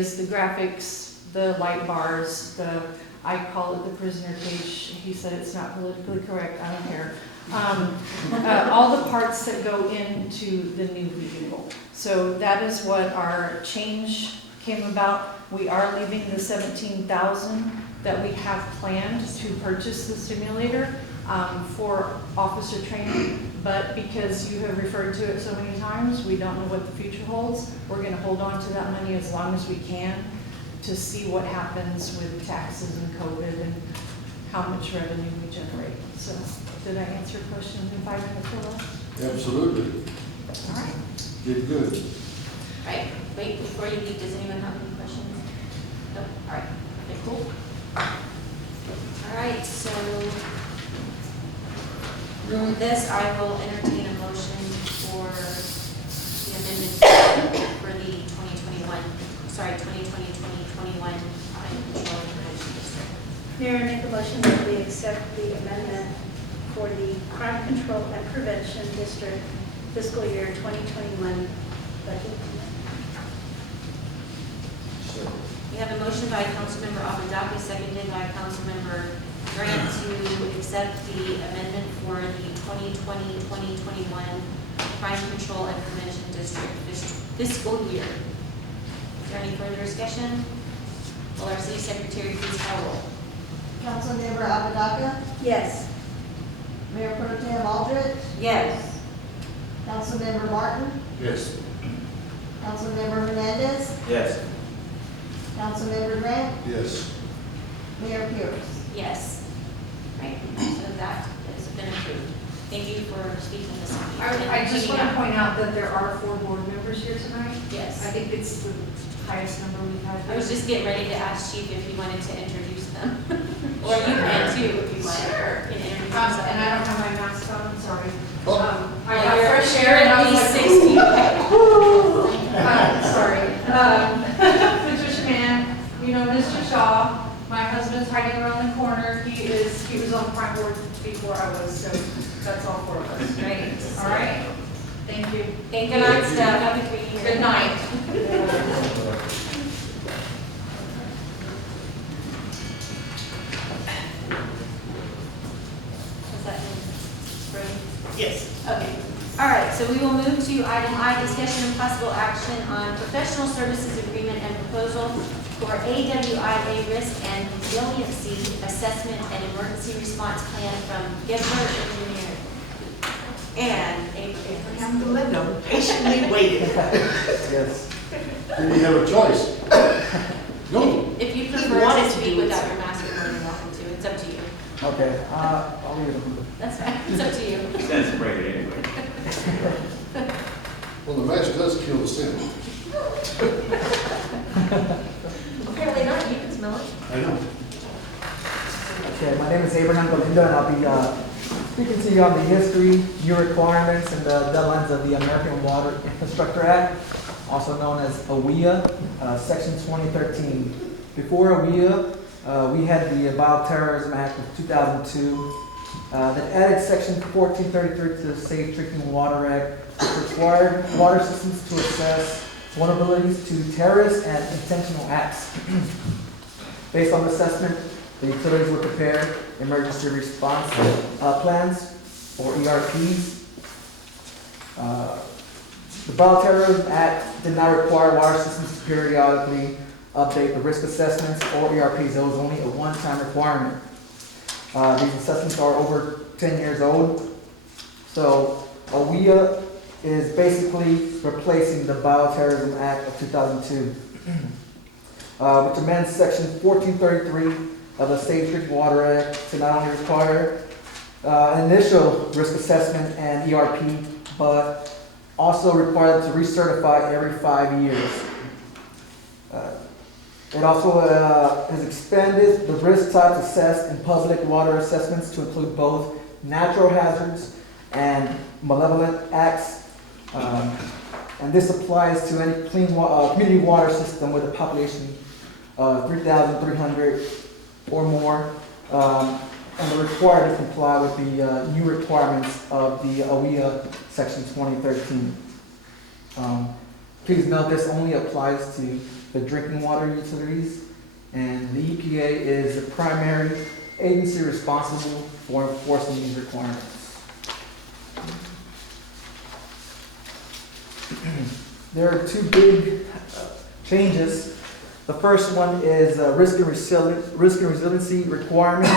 is the graphics, the light bars, I call it the prisoner cage. He said it's not politically correct, I don't care. All the parts that go into the new vehicle. So that is what our change came about. We are leaving the $17,000 that we have planned to purchase the simulator for officer training, but because you have referred to it so many times, we don't know what the future holds. We're going to hold on to that money as long as we can to see what happens with taxes and COVID and how much revenue we generate. So, did I answer your question in 5 minutes or less? Absolutely. All right. Did good. All right, wait, before you leave, does anyone have any questions? No, all right, okay, cool. All right, so with this, I will entertain a motion for the amendment for the 2020-2021 crime control and prevention district. Mayor, I make a motion that we accept the amendment for the crime control and prevention district fiscal year 2021 budget. We have a motion by Councilmember Apodaca, seconded by Councilmember Grant to accept the amendment for the 2020-2021 crime control and prevention district fiscal year. Is there any further discussion? Will our city secretary please call roll? Councilmember Apodaca, Yes. Mayor Pro Tem Aldrich, Yes. Councilmember Martin, Yes. Councilmember Hernandez, Yes. Councilmember Grant, Yes. Mayor Pierce. Yes. Right, so that has been approved. Thank you for speaking this morning. I just want to point out that there are 4 board members here tonight. Yes. I think it's the highest number we've had. I was just getting ready to ask Chief if he wanted to introduce them. Or you can too, if you like. Sure. Can introduce And them. I don't have my mask on, I'm sorry. Oh. I Well, got you're- fresh you're air and I at was least like, 6 feet away. sorry. Patricia Mann, you know Mr. Shaw. My husband's hiding around the corner. He was on the front board before I was, so that's all 4 of us. Great. All right? Thank you. Thank you. Good night, Steph. Have a great year. Good night. Is that ready? Yes. Okay. All right, so we will move to item I, discussion and possible action on professional services agreement and proposal for AWIA risk and resiliency assessment and emergency response plan from gibler Engineering. And Abraham. Linda patiently waited. Yes. Did he have a choice? No. If you He prefer wanted to to speak do it. without your mask, you're more than welcome to. It's up to you. Okay, I'll leave it. That's fine. It's up to you. That's great anyway. Well, the mask does kill the scent. Apparently not. You can smell it. I know. Okay, my name is Abraham Galindo, and I'll be speaking to you on the history, new requirements, and the deadlines of the American Water Infrastructure Act, also known as AWIA, Section 2013. Before AWIA, we had the Bioterrorism Act of 2002 that added Section 1433 to the Safe Drinking Water Act, which required water systems to assess vulnerabilities to terrorist and intentional acts. Based on the assessment, the utilities would prepare emergency response plans, or ERPs. The Bioterrorism Act did not require water systems to periodically update the risk assessments or ERPs. It was only a one-time requirement. These assessments are over 10 years old. So AWIA is basically replacing the Bioterrorism Act of 2002, which amends Section 1433 of the Safe Drinking Water Act to not only require an initial risk assessment and ERP, but also require them to recertify every 5 years. It also has expanded the risk types assessed in public water assessments to include both natural hazards and malevolent acts. And this applies to any clean community water system with a population of 3,300 or more, and they're required to comply with the new requirements of the AWIA Section 2013. Please note this only applies to the drinking water utilities, and the EPA is the primary agency responsible for enforcing these requirements. There are two big changes. The first one is risk and resiliency requirements.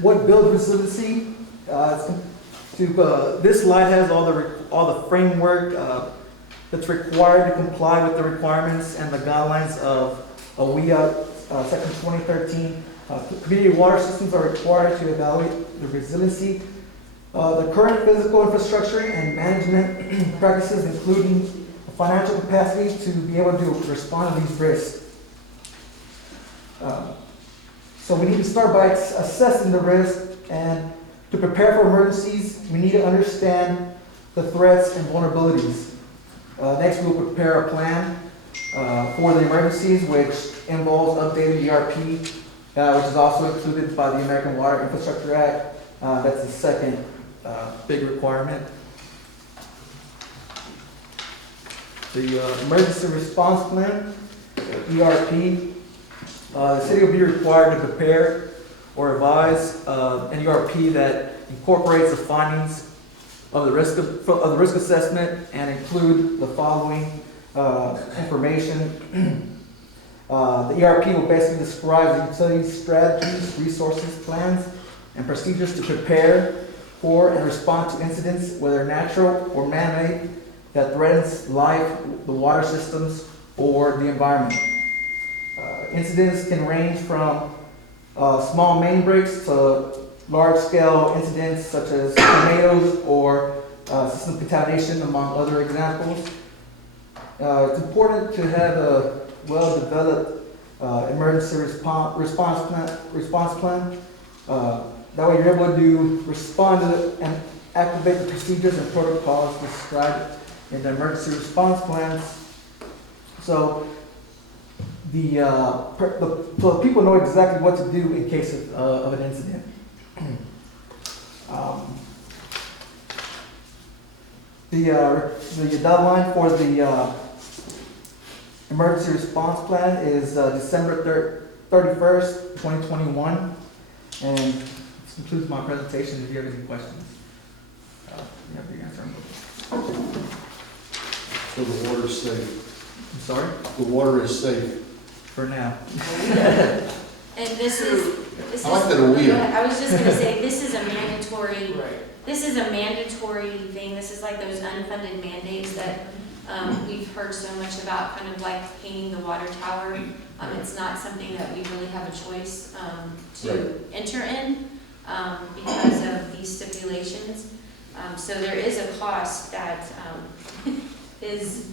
What builds resiliency? This slide has all the framework that's required to comply with the requirements and the guidelines of WIA Section 2013. Community water systems are required to evaluate the resiliency. The current physical infrastructure and management practices, including financial capacity to be able to respond to these risks. So we need to start by assessing the risk, and to prepare for emergencies, we need to understand the threats and vulnerabilities. Next, we will prepare a plan for the emergencies, which involves updating ERP, which is also included by the American Water Infrastructure Act. That's the second big requirement. The emergency response plan, ERP, the city will be required to prepare or revise an ERP that incorporates the findings of the risk assessment and include the following information. The ERP will basically describe the utility strategies, resources, plans, and procedures to prepare for and respond to incidents, whether natural or man-made, that threatens life, the water systems, or the environment. Incidents can range from small main breaks to large-scale incidents such as tornadoes or system contamination, among other examples. It's important to have a well-developed emergency response plan. That way you're able to respond to and activate the procedures and protocols described in the emergency response plans. So so people know exactly what to do in case of an incident. The deadline for the emergency response plan is December 31st, 2021. And this concludes my presentation. If you have any questions, you have to answer them. So the water's safe. I'm sorry? The water is safe. For now. And this is. I like that wheel. I was just gonna say, this is a mandatory, thing. This is like those unfunded mandates that we've heard so much about, kind of like painting the water tower. It's not something that we really have a choice to enter in because of these stipulations. So there is a cost that is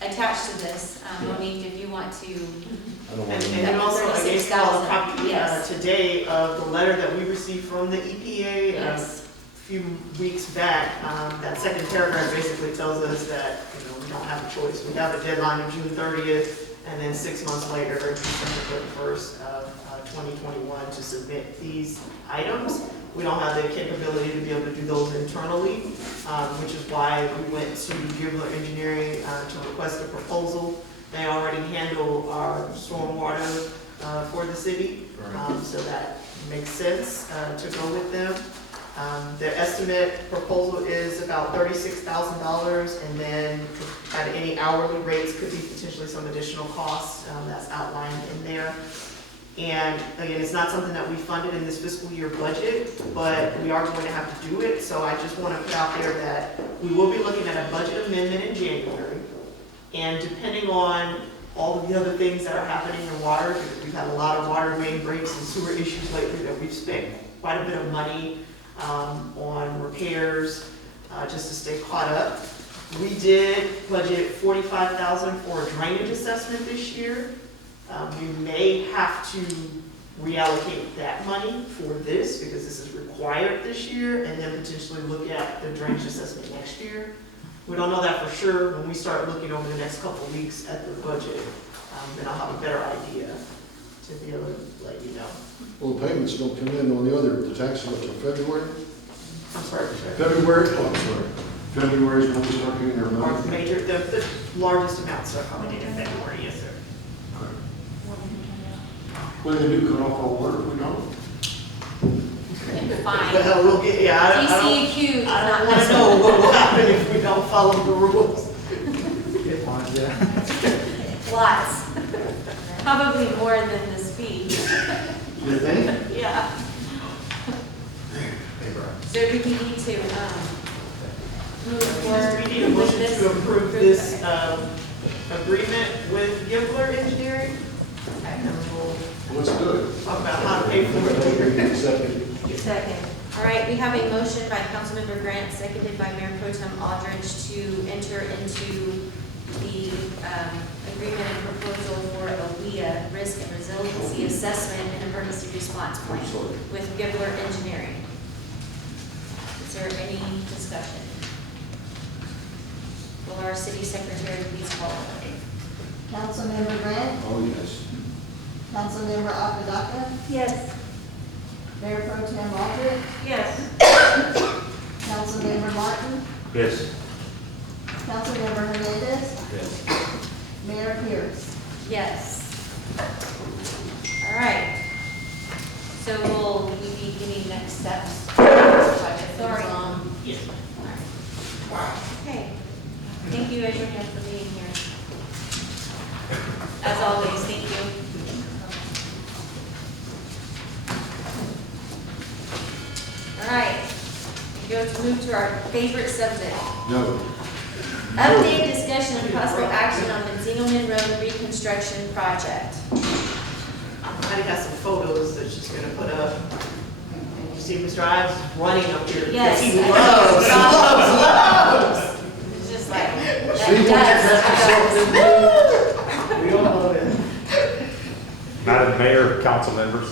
attached to this. Monique, if you want to. I don't want And to. then also, I gave you all a 36,000, copy yes. today of the letter that we received from the EPA Yes. a few weeks back. That second paragraph basically tells us that, we don't have a choice. We have a deadline of June 30th, and then 6 months later, December 31st of 2021 to submit these items. We don't have the capability to be able to do those internally, which is why we went to Gibler Engineering to request a proposal. They already handle our stormwater for the city, so that makes sense to go with them. Their estimate proposal is about $36,000, and then at any hourly rates could be potentially some additional costs that's outlined in there. And again, it's not something that we funded in this fiscal year budget, but we are going to have to do it. So I just want to put out there that we will be looking at a budget amendment in January. And depending on all of the other things that are happening in water, because we've had a lot of water main breaks and sewer issues lately, that we've spent quite a bit of money on repairs just to stay caught up. We did budget $45,000 for a drainage assessment this year. We may have to reallocate that money for this because this is required this year, and then potentially look at the drainage assessment next year. We don't know that for sure. When we start looking over the next couple of weeks at the budget, then I'll have a better idea to be able to let you know. Well, the payments don't come in on the taxes until February? I'm sorry. February, oh, I'm sorry. February is when we start getting our Our money. major, the largest amounts are coming in February, yes, sir. When they do cut off our water, we don't. Fine. Well, we'll get, yeah, I don't, TCEQ does I not don't want to know what will happen if we don't follow the rules. Get fined, yeah. Lots. Probably more than the speed. You think? Yeah. Hey, Brian. So do we need to, move forward We need a with motion this? to approve this, agreement with Gibler Engineering. And we'll Let's do it. talk about how to pay for it. Second. Second. All right, we have a motion by Councilmember Grant, seconded by Mayor Pro Tem Aldridge to enter into the agreement and proposal for a WIA, Risk and Resiliency Assessment and Emergency Response Plan with Gibler Engineering. Is there any discussion? Will our city secretary please call it? Councilmember Grant, Oh, yes. Councilmember Apadaka, Yes. Mayor Pro Tem Aldridge, Yes. Councilmember Martin, Yes. Councilmember Hernandez, Yes. Mayor Pierce. Yes. All right. So will we be getting next steps? Sorry. Yes. Okay. Thank you, Adrian, for being here. As always, thank you. All right. We go to move to our favorite subject. No. Update discussion and possible action on the Zingelman Road reconstruction project. Heidi has some photos that she's gonna put up. You see Mr. Ives running up here. Yes. He I loves, know. loves. It's just like, See what you that got We all love it. Madam Mayor, council members,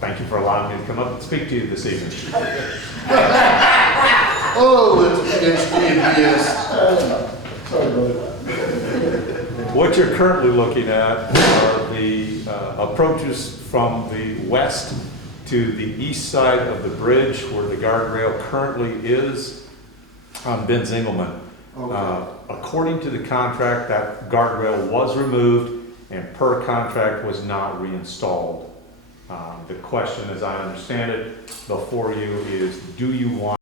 thank you for allowing me to come up and speak to you this evening. Oh, it's against me and BS. Sorry, brother. What you're currently looking at are the approaches from the west to the east side of the bridge where the guardrail currently is on Ben Zingelman. Okay. According to the contract, that guardrail was removed and per contract was not reinstalled. The question, as I understand it, before you is, do you want